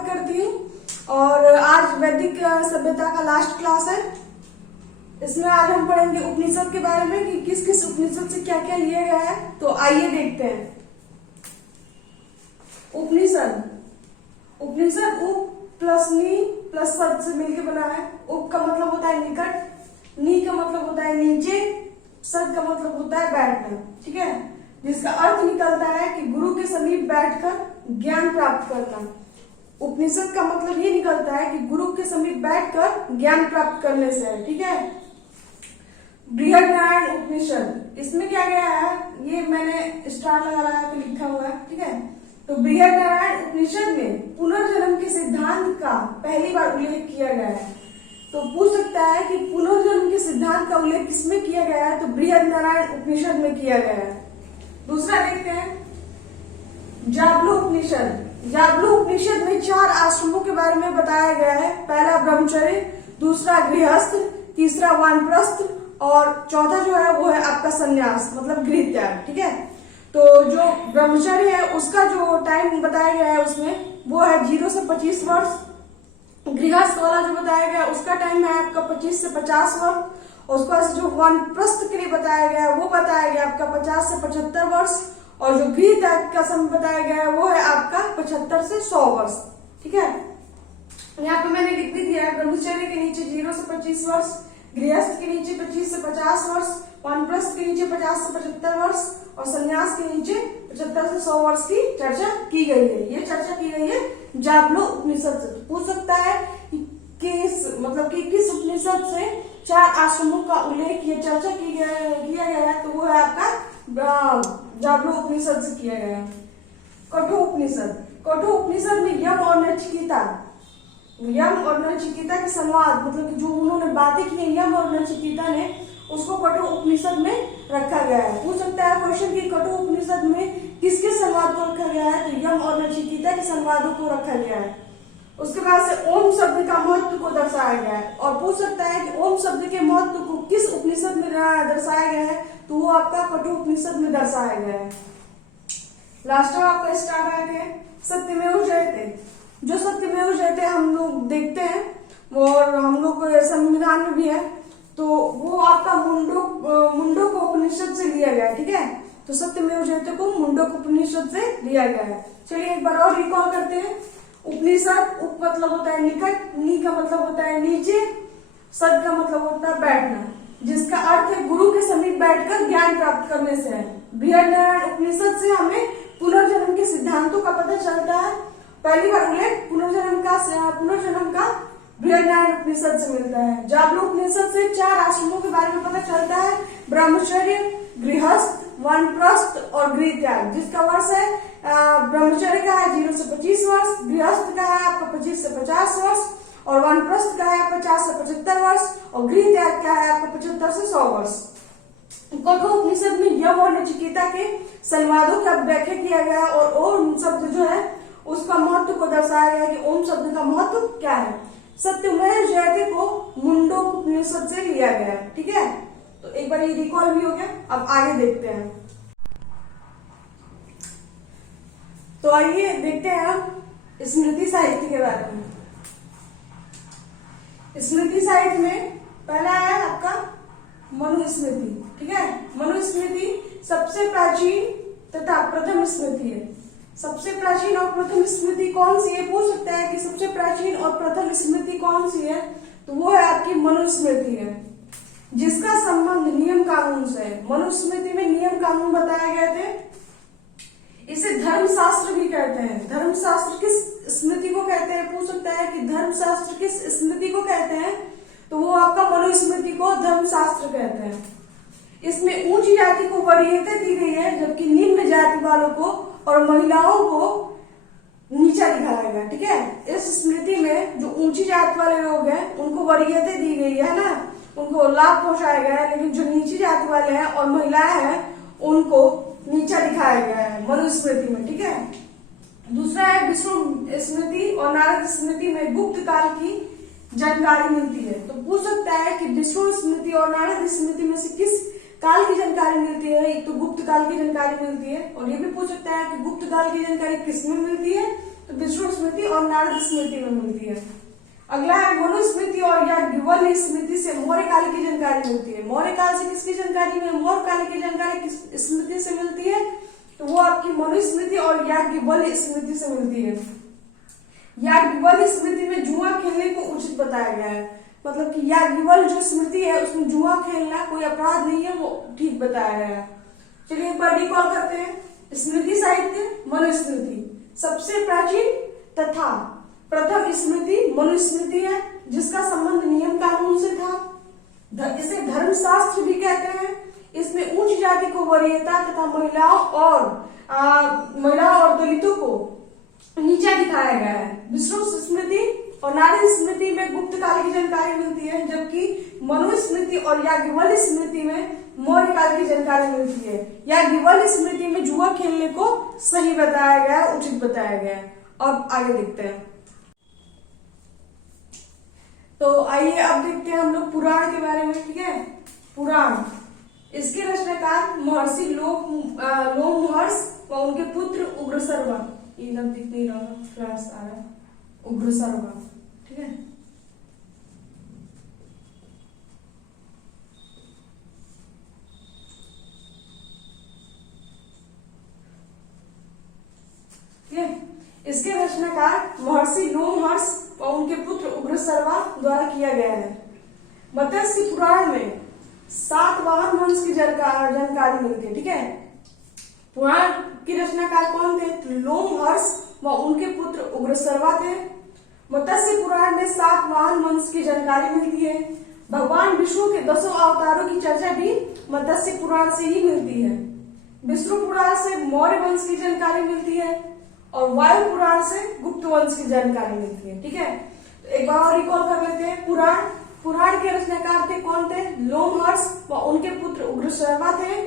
स्वागत करती हूँ। और आज वैदिक सभ्यता का लास्ट क्लास है। इसमें आज हम पढ़ेंगे उपनिषद के बारे में कि किस किस उपनिषद से क्या क्या लिया गया है। तो आइए देखते हैं। उपनिषद, उपनिषद उप प्लस नी प्लस सद से मिलकर बना है। उप का मतलब होता है निकट, नी का मतलब होता है नीचे, सद का मतलब होता है बैठना। ठीक है, जिसका अर्थ निकलता है कि गुरु के समीप बैठकर ज्ञान प्राप्त करना। उपनिषद का मतलब ये निकलता है कि गुरु के समीप बैठकर ज्ञान प्राप्त करने से है। ठीक है, बृहदारण्यक उपनिषद, इसमें क्या गया है, ये मैंने स्टार लगा के लिखा हुआ है। ठीक है, तो बृहदारण्यक उपनिषद में पुनर्जन्म के सिद्धांत का पहली बार उल्लेख किया गया है। तो पूछ सकता है कि पुनर्जन्म के सिद्धांत का उल्लेख किसमें किया गया है, तो बृहदारण्यक उपनिषद में किया गया है। दूसरा देखते हैं जाबलू उपनिषद। जाबलू उपनिषद में 4 आश्रमों के बारे में बताया गया है। पहला ब्रह्मचर्य, दूसरा गृहस्थ, तीसरा वानप्रस्थ और चौथा जो है वो है आपका संन्यास, मतलब गृह त्याग। ठीक है, तो जो ब्रह्मचर्य है उसका जो टाइम बताया गया है उसमें वो है 0 से 25 वर्ष। गृहस्थ वाला जो बताया गया उसका टाइम है आपका 25 से 50 वर्ष। और उसके बाद जो वानप्रस्थ के लिए बताया गया है वो बताया गया आपका 50 से 75 वर्ष। और जो गृह त्याग का समय बताया गया है वो है आपका 75 से 100 वर्ष। ठीक है, यहाँ पे मैंने लिख भी दिया है, ब्रह्मचर्य के नीचे 0 से 25 वर्ष, गृहस्थ के नीचे 25 से 50 वर्ष, वानप्रस्थ के नीचे 50 से 75 वर्ष और संन्यास के नीचे 75 से 100 वर्ष की चर्चा की गई है। ये चर्चा की गई है जाबलू उपनिषद से। पूछ सकता है कि किस उपनिषद से 4 आश्रमों का उल्लेख ये चर्चा किया गया है, तो वो है आपका जाबलू उपनिषद से किया गया है। कठोर उपनिषद, कठोर उपनिषद में यम और नचिकेता, यम और नचिकेता के संवाद, मतलब कि जो उन्होंने बातें की है यम और नचिकेता ने, उसको कठोर उपनिषद में रखा गया है। पूछ सकता है क्वेश्चन कि कठोर उपनिषद में किसके संवाद को रखा गया है, तो यम और नचिकेता के संवादों को रखा गया है। उसके बाद से ओम शब्द का महत्व को दर्शाया गया है। और पूछ सकता है कि ओम शब्द के महत्व को किस उपनिषद में दर्शाया गया है, तो वो आपका कठोर उपनिषद में दर्शाया गया है। लास्ट में आपका स्टार्ट आ गया सत्यमेव जयते। जो सत्यमेव जयते हम लोग देखते हैं और हम लोग संविधान में भी है, तो वो आपका मुंडक उपनिषद से लिया गया है। ठीक है, तो सत्यमेव जयते को मुंडक उपनिषद से लिया गया है। चलिए एक बार और रिकॉल करते हैं। उपनिषद उप मतलब होता है निकट, नी का मतलब होता है नीचे, सद का मतलब होता है बैठना, जिसका अर्थ है गुरु के समीप बैठकर ज्ञान प्राप्त करने से है। बृहदारण्यक उपनिषद से हमें पुनर्जन्म के सिद्धांतों का पता चलता है। पहली बार उल्लेख पुनर्जन्म का बृहदारण्यक उपनिषद से मिलता है। जाबलू उपनिषद से 4 आश्रमों के बारे में पता चलता है, ब्रह्मचर्य, गृहस्थ, वानप्रस्थ और गृह त्याग, जिसका वर्ष है ब्रह्मचर्य का है 0 से 25 वर्ष, गृहस्थ का है आपका 25 से 50 वर्ष और वानप्रस्थ का है 50 से 75 वर्ष और गृह त्याग का है आपका 75 से 100 वर्ष। कठोर उपनिषद में यम और नचिकेता के संवादों का व्याख्या किया गया और ओम शब्द जो है उसका महत्व को दर्शाया गया कि ओम शब्द का महत्व क्या है। सत्यमेव जयते को मुंडक उपनिषद से लिया गया है। ठीक है, तो एक बार ये रिकॉल भी हो गया। अब आगे देखते हैं। तो आइए देखते हैं हम स्मृति साहित्य के बारे में। स्मृति साहित्य में पहला है आपका मनुस्मृति। ठीक है, मनुस्मृति सबसे प्राचीन तथा प्रथम स्मृति है। सबसे प्राचीन और प्रथम स्मृति कौन सी है, पूछ सकता है कि सबसे प्राचीन और प्रथम स्मृति कौन सी है, तो वो है आपकी मनुस्मृति है, जिसका संबंध नियम कानून से है। मनुस्मृति में नियम कानून बताए गए थे। इसे धर्मशास्त्र भी कहते हैं। धर्मशास्त्र किस स्मृति को कहते हैं, पूछ सकता है कि धर्मशास्त्र किस स्मृति को कहते हैं, तो वो आपका मनुस्मृति को धर्मशास्त्र कहते हैं। इसमें ऊंची जाति को वरीयता दी गई है, जबकि निम्न जाति वालों को और महिलाओं को नीचा दिखाया गया। ठीक है, इस स्मृति में जो ऊंची जाति वाले लोग हैं उनको वरीयता दी गई है ना, उनको लाभ पहुंचाया गया है, लेकिन जो नीची जाति वाले हैं और महिलाएं हैं उनको नीचा दिखाया गया है मनुस्मृति में। ठीक है, दूसरा है विष्णु स्मृति और नारद स्मृति में गुप्त काल की जानकारी मिलती है। तो पूछ सकता है कि विष्णु स्मृति और नारद स्मृति में से किस काल की जानकारी मिलती है, एक तो गुप्त काल की जानकारी मिलती है, और ये भी पूछ सकता है कि गुप्त काल की जानकारी किसमें मिलती है, तो विष्णु स्मृति और नारद स्मृति में मिलती है। अगला है मनुस्मृति और याज्ञवल्क्य स्मृति से मौर्य काल की जानकारी मिलती है। मौर्य काल से किसकी जानकारी में, मौर्य काल की जानकारी किस स्मृति से मिलती है, तो वो आपकी मनुस्मृति और याज्ञवल्क्य स्मृति से मिलती है। याज्ञवल्क्य स्मृति में जुआ खेलने को उचित बताया गया है, मतलब कि याज्ञवल्क्य जो स्मृति है उसमें जुआ खेलना कोई अपराध नहीं है, वो ठीक बताया गया है। चलिए एक बार रिकॉल करते हैं। स्मृति साहित्य मनुस्मृति सबसे प्राचीन तथा प्रथम स्मृति मनुस्मृति है, जिसका संबंध नियम कानून से था। इसे धर्मशास्त्र भी कहते हैं। इसमें उच्च जाति को वरीयता तथा महिलाओं और दलितों को नीचा दिखाया गया है। विष्णु स्मृति और नारद स्मृति में गुप्त काल की जानकारी मिलती है, जबकि मनुस्मृति और याज्ञवल्क्य स्मृति में मौर्य काल की जानकारी मिलती है। याज्ञवल्क्य स्मृति में जुआ खेलने को सही बताया गया है, उचित बताया गया है। अब आगे देखते हैं। तो आइए अब देखते हैं हम लोग पुराण के बारे में। ठीक है, पुराण, इसके रचनाकार महर्षि लोमहर्ष व उनके पुत्र उग्रसर्वा। एकदम दिख नहीं रहा, फ्लैश आ रहा है, उग्रसर्वा। ठीक है, इसके रचनाकार महर्षि लोमहर्ष और उनके पुत्र उग्रसर्वा द्वारा किया गया है। मत्स्य पुराण में सातवाहन वंश की जानकारी मिलती है। ठीक है, पुराण की रचनाकार कौन थे, तो लोमहर्ष व उनके पुत्र उग्रसर्वा थे। मत्स्य पुराण में सातवाहन वंश की जानकारी मिलती है। भगवान विष्णु के 10 अवतारों की चर्चा भी मत्स्य पुराण से ही मिलती है। विष्णु पुराण से मौर्य वंश की जानकारी मिलती है और वायु पुराण से गुप्त वंश की जानकारी मिलती है। ठीक है, तो एक बार और रिकॉल कर लेते हैं। पुराण के रचनाकार थे कौन थे, लोमहर्ष व उनके पुत्र उग्रसर्वा थे।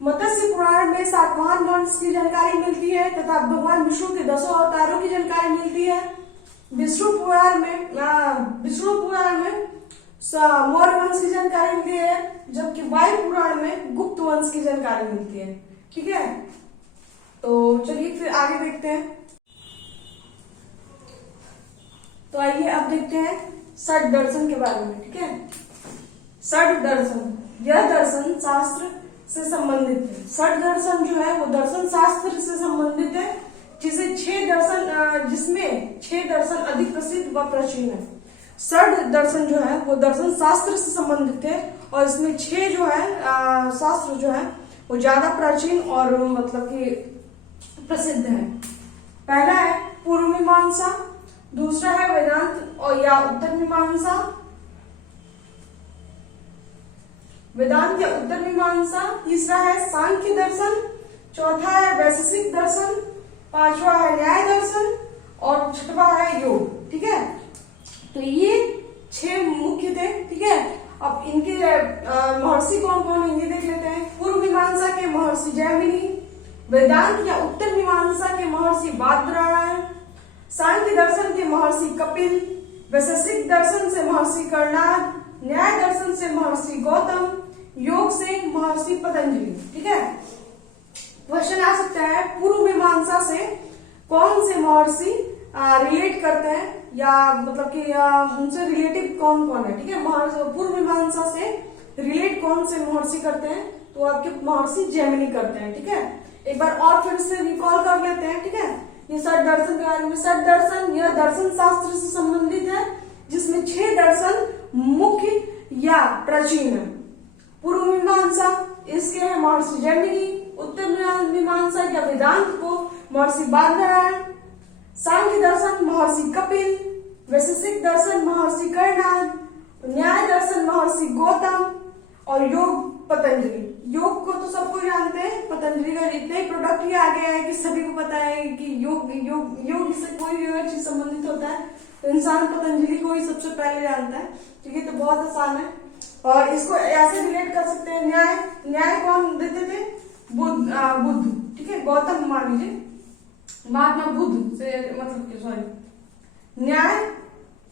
मत्स्य पुराण में सातवाहन वंश की जानकारी मिलती है तथा भगवान विष्णु के 10 अवतारों की जानकारी मिलती है। विष्णु पुराण में मौर्य वंश की जानकारी मिलती है, जबकि वायु पुराण में गुप्त वंश की जानकारी मिलती है। ठीक है, तो चलिए फिर आगे देखते हैं। तो आइए अब देखते हैं षट दर्शन के बारे में। ठीक है, षट दर्शन, यह दर्शन शास्त्र से संबंधित है। षट दर्शन जो है वो दर्शन शास्त्र से संबंधित है, जिसमें 6 दर्शन अधिक प्रसिद्ध व प्राचीन है। षट दर्शन जो है वो दर्शन शास्त्र से संबंधित है और इसमें 6 जो है शास्त्र जो है वो ज्यादा प्राचीन और मतलब कि प्रसिद्ध है। पहला है पूर्व मीमांसा, दूसरा है वेदांत और या उत्तर मीमांसा, वेदांत या उत्तर मीमांसा, तीसरा है सांख्य दर्शन, चौथा है वैशेषिक दर्शन, पांचवा है न्याय दर्शन और छठवा है योग। ठीक है, तो ये 6 मुख्य थे। ठीक है, अब इनके महर्षि कौन कौन है ये देख लेते हैं। पूर्व मीमांसा के महर्षि जैमिनी, वेदांत या उत्तर मीमांसा के महर्षि बादरायण, सांख्य दर्शन के महर्षि कपिल, वैशेषिक दर्शन से महर्षि कर्णाद, न्याय दर्शन से महर्षि गौतम, योग से महर्षि पतंजलि। ठीक है, क्वेश्चन आ सकता है पूर्व मीमांसा से कौन से महर्षि रिलेट करते हैं या मतलब कि उनसे रिलेटिव कौन कौन है। ठीक है, पूर्व मीमांसा से रिलेट कौन से महर्षि करते हैं, तो आपके महर्षि जैमिनी करते हैं। ठीक है, एक बार और फिर से रिकॉल कर लेते हैं। ठीक है, ये षट दर्शन के बारे में। षट दर्शन यह दर्शन शास्त्र से संबंधित है, जिसमें 6 दर्शन मुख्य या प्राचीन है। पूर्व मीमांसा इसके है महर्षि जैमिनी, उत्तर मीमांसा या वेदांत को महर्षि बादरायण, सांख्य दर्शन महर्षि कपिल, वैशेषिक दर्शन महर्षि कर्णाद, न्याय दर्शन महर्षि गौतम और योग पतंजलि। योग को तो सबको जानते हैं, पतंजलि का इतने प्रोडक्ट ही आ गया है कि सभी को पता है कि योग से कोई भी चीज संबंधित होता है तो इंसान पतंजलि को ही सबसे पहले जानता है। ठीक है, तो बहुत आसान है और इसको ऐसे रिलेट कर सकते हैं। न्याय कौन देते थे, बुद्ध। ठीक है, गौतम मान लीजिए महात्मा बुद्ध से मतलब सॉरी न्याय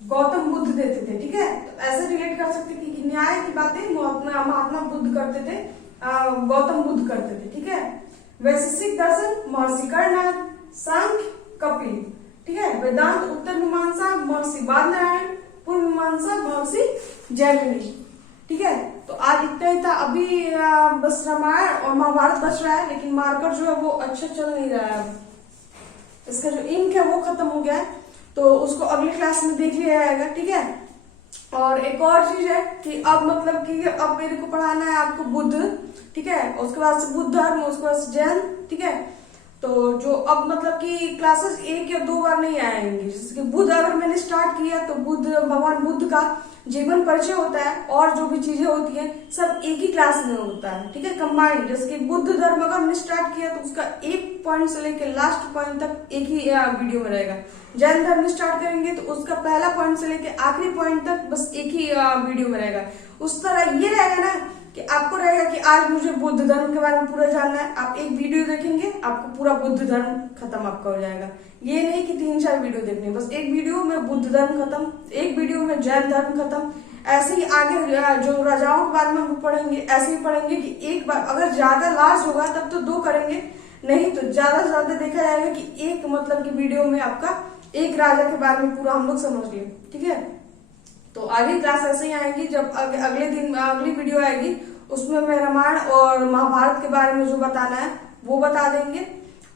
गौतम बुद्ध देते थे। ठीक है, तो ऐसे रिलेट कर सकते थे कि न्याय की बातें महात्मा बुद्ध करते थे, गौतम बुद्ध करते थे। ठीक है, वैशेषिक दर्शन महर्षि कर्णाद, सांख्य कपिल। ठीक है। वेदांत, उत्तर मीमांसा महर्षि बादनारायण, पूर्व मीमांसा महर्षि जैमिनी, ठीक है। तो आज इतना ही था। अभी बस रामायण और महाभारत बच रहा है, लेकिन मार्कर जो है वो अच्छा चल नहीं रहा है। इसका जो इंक है वो खत्म हो गया है, तो उसको अगली क्लास में देख लिया जाएगा, ठीक है। और एक और चीज है कि अब मतलब कि अब मेरे को पढ़ाना है आपको बुद्ध, ठीक है, उसके बाद से बुद्ध धर्म, उसके बाद से जैन, ठीक है। तो जो अब मतलब कि क्लासेस 1 या 2 बार नहीं आएंगी। जैसे कि बुद्ध अगर मैंने स्टार्ट किया तो बुद्ध, भगवान बुद्ध का जीवन परिचय होता है और जो भी चीजें होती हैं सब एक ही क्लास में होता है, ठीक है, कंबाइंड। जैसे कि बुद्ध धर्म अगर हमने स्टार्ट किया तो उसका एक पॉइंट से लेकर लास्ट पॉइंट तक एक ही वीडियो में रहेगा। जैन धर्म स्टार्ट करेंगे तो उसका पहला पॉइंट से लेकर आखिरी पॉइंट तक बस एक ही वीडियो में रहेगा। उस तरह ये रहेगा ना कि आपको रहेगा कि आज मुझे बुद्ध धर्म के बारे में पूरा जानना है, आप एक वीडियो देखेंगे आपको पूरा बुद्ध धर्म खत्म आपका हो जाएगा। ये नहीं कि 3-4 वीडियो देखने, बस एक वीडियो में बुद्ध धर्म खत्म, एक वीडियो में जैन धर्म खत्म। ऐसे ही आगे जो राजाओं के बारे में हम पढ़ेंगे ऐसे ही पढ़ेंगे कि एक बार अगर ज्यादा लार्ज होगा तब तो 2 करेंगे, नहीं तो ज्यादा से ज्यादा देखा जाएगा कि एक मतलब की वीडियो में आपका एक राजा के बारे में पूरा हम लोग समझ लिए, ठीक है। तो आगे क्लास ऐसे ही आएंगी, जब अगले दिन अगली वीडियो आएगी उसमें मैं रामायण और महाभारत के बारे में जो बताना है वो बता देंगे।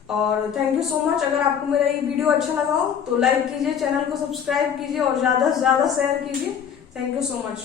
और थैंक यू सो मच। अगर आपको मेरा ये वीडियो अच्छा लगा हो तो लाइक कीजिए, चैनल को सब्सक्राइब कीजिए और ज्यादा से ज्यादा शेयर कीजिए। Thank you so much.